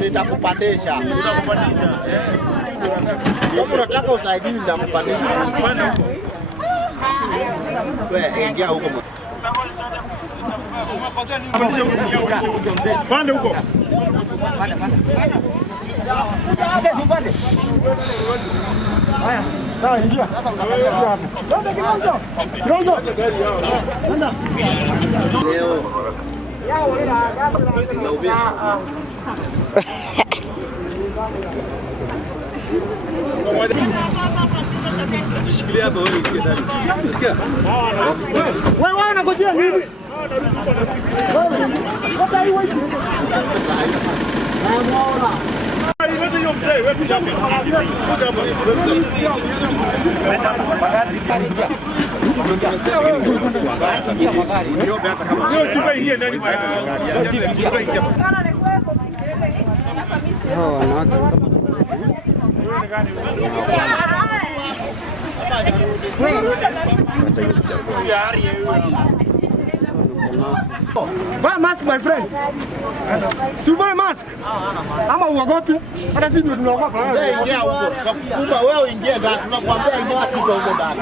Nitakupandisha. Kama unataka usaidizi nitakupandisha. Wewe ingia huko. Pande huko. Haya, sawa ingia. Sasa unaangalia hapo. Kidogo. Nenda. Leo. Jishikilia hapo wewe usikie ndani. Sikia. Wewe unangojea nini? What are you waiting? Wewe ndio mzee, wewe kuja hapa. Kuja hapa. Yo chupa ingie ndani kwa. Chupa ingie. Hao wanawake Vaa mask my friend. Sivae mask. Ama uogopi? Hata sisi ndio tunaogopa. Wewe ingia huko. Nakusukuba wewe ingia ndani. Tunakwambia ingia kitu huko ndani.